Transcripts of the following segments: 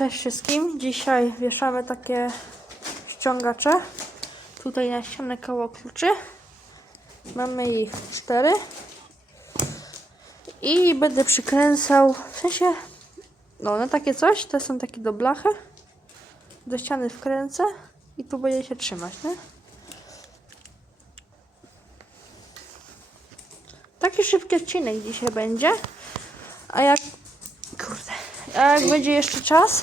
Cześć wszystkim. Dzisiaj wieszamy takie ściągacze. Tutaj na ścianę koło kluczy. Mamy ich cztery. I będę przykręcał, w sensie, no na takie coś, te są takie do blachy. Do ściany wkręcę i tu będzie się trzymać, nie? Taki szybki odcinek dzisiaj będzie. A jak. A jak będzie jeszcze czas,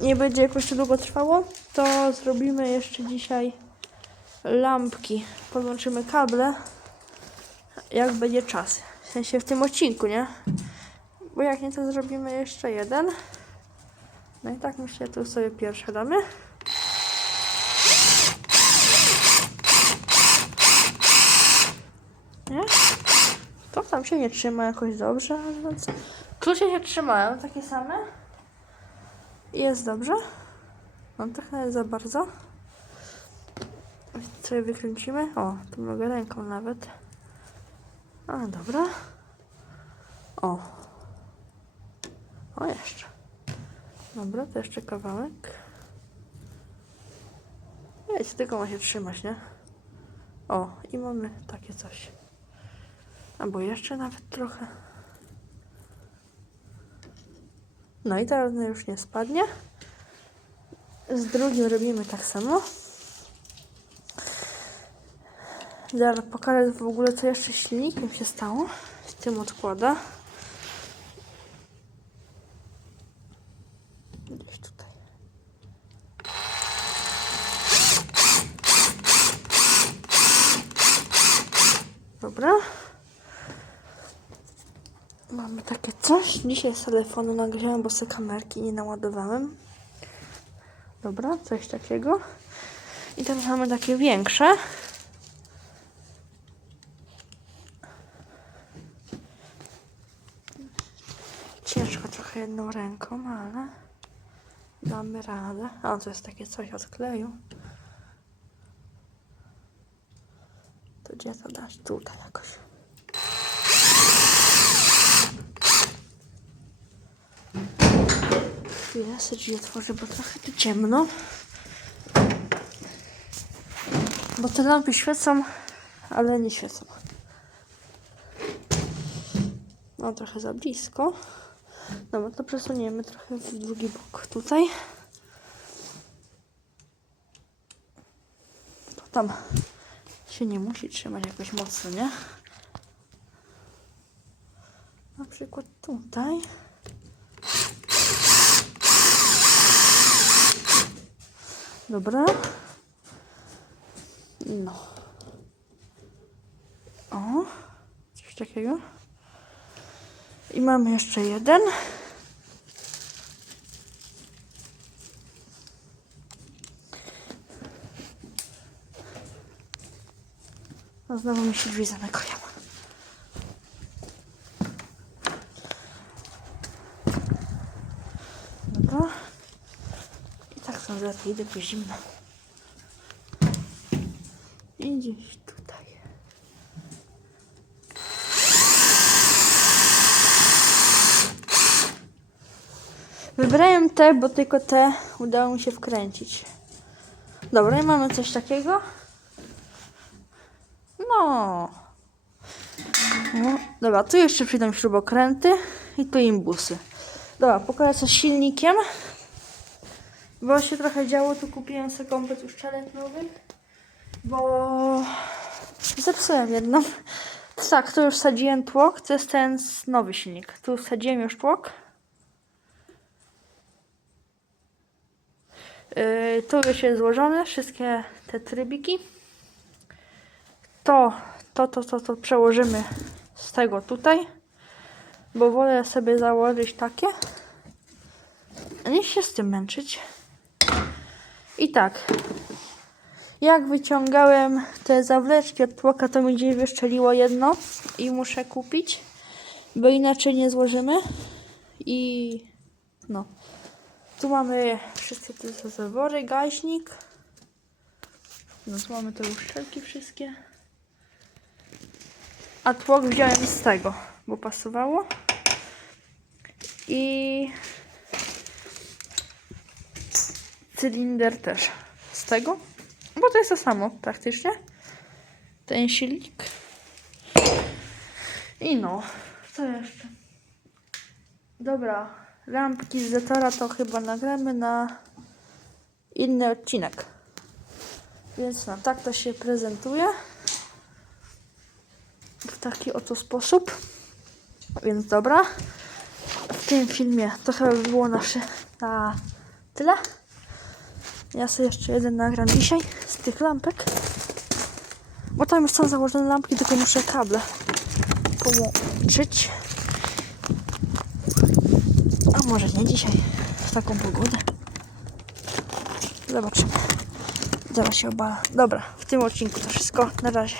nie będzie jakoś to długo trwało, to zrobimy jeszcze dzisiaj lampki. Podłączymy kable, jak będzie czas. W sensie w tym odcinku, nie? Bo jak nie, to zrobimy jeszcze jeden. No i tak myślę, tu sobie pierwsze damy. Nie? To tam się nie trzyma jakoś dobrze, co? Klucze się trzymają, takie same. Jest dobrze. Mam trochę za bardzo. Sobie wykręcimy. O, tu mogę ręką nawet. A, dobra. O. O, jeszcze. Dobra, to jeszcze kawałek. Wiecie, tylko ma się trzymać, nie? O, i mamy takie coś. Albo jeszcze nawet trochę. No i teraz już nie spadnie. Z drugim robimy tak samo. Zaraz pokażę w ogóle co jeszcze silnikiem się stało. Z tym odkłada. Gdzieś tutaj. Dobra. Mamy takie coś. Dzisiaj z telefonu nagrałem, bo sobie kamerki nie naładowałem. Dobra, coś takiego. I teraz mamy takie większe. Ciężko trochę jedną ręką, ale damy radę. O, to jest takie coś od kleju. To gdzie to dać? Tutaj jakoś. Chwilę sobie drzwi otworzę, bo trochę tu ciemno. Bo te lampy świecą, ale nie świecą. No trochę za blisko. Dobra, to przesuniemy trochę w drugi bok tutaj. To tam się nie musi trzymać jakoś mocno, nie? Na przykład tutaj. Dobra. No. O, coś takiego. I mamy jeszcze jeden. No znowu mi się drzwi zamykają. Dobra. Są lepiej, idę po zimno. I gdzieś tutaj. Wybrałem te, bo tylko te udało mi się wkręcić. Dobra, i mamy coś takiego. No. no. Dobra, tu jeszcze przyjdą śrubokręty i tu imbusy. Dobra, pokażę co z silnikiem. Bo się trochę działo, tu kupiłem sobie komplet uszczelek nowych. Bo zepsułem jedną. Tak, tu już sadziłem tłok, to jest ten nowy silnik. Tu sadziłem już tłok. Yy, tu już jest złożone, wszystkie te trybiki. To, to, to, to, to przełożymy z tego tutaj. Bo wolę sobie założyć takie. Nie się z tym męczyć. I tak. Jak wyciągałem te zawleczki od tłoka, to mi gdzieś wyszczeliło jedno i muszę kupić, bo inaczej nie złożymy. I no. Tu mamy wszystkie te zawory, gaźnik. No tu mamy te uszczelki wszystkie. A tłok wziąłem z tego, bo pasowało. I cylinder też z tego, bo to jest to samo praktycznie. Ten silnik. I no, co jeszcze? Dobra, lampki z Zetora to chyba nagramy na inny odcinek. Więc no, tak to się prezentuje. W taki oto sposób. Więc dobra. W tym filmie to chyba by było nasze na tyle. Ja sobie jeszcze jeden nagram dzisiaj z tych lampek. Bo tam już są założone lampki, tylko muszę kable połączyć. A może nie dzisiaj, w taką pogodę. Zobaczymy. Zaraz się obala. Dobra, w tym odcinku to wszystko. Na razie.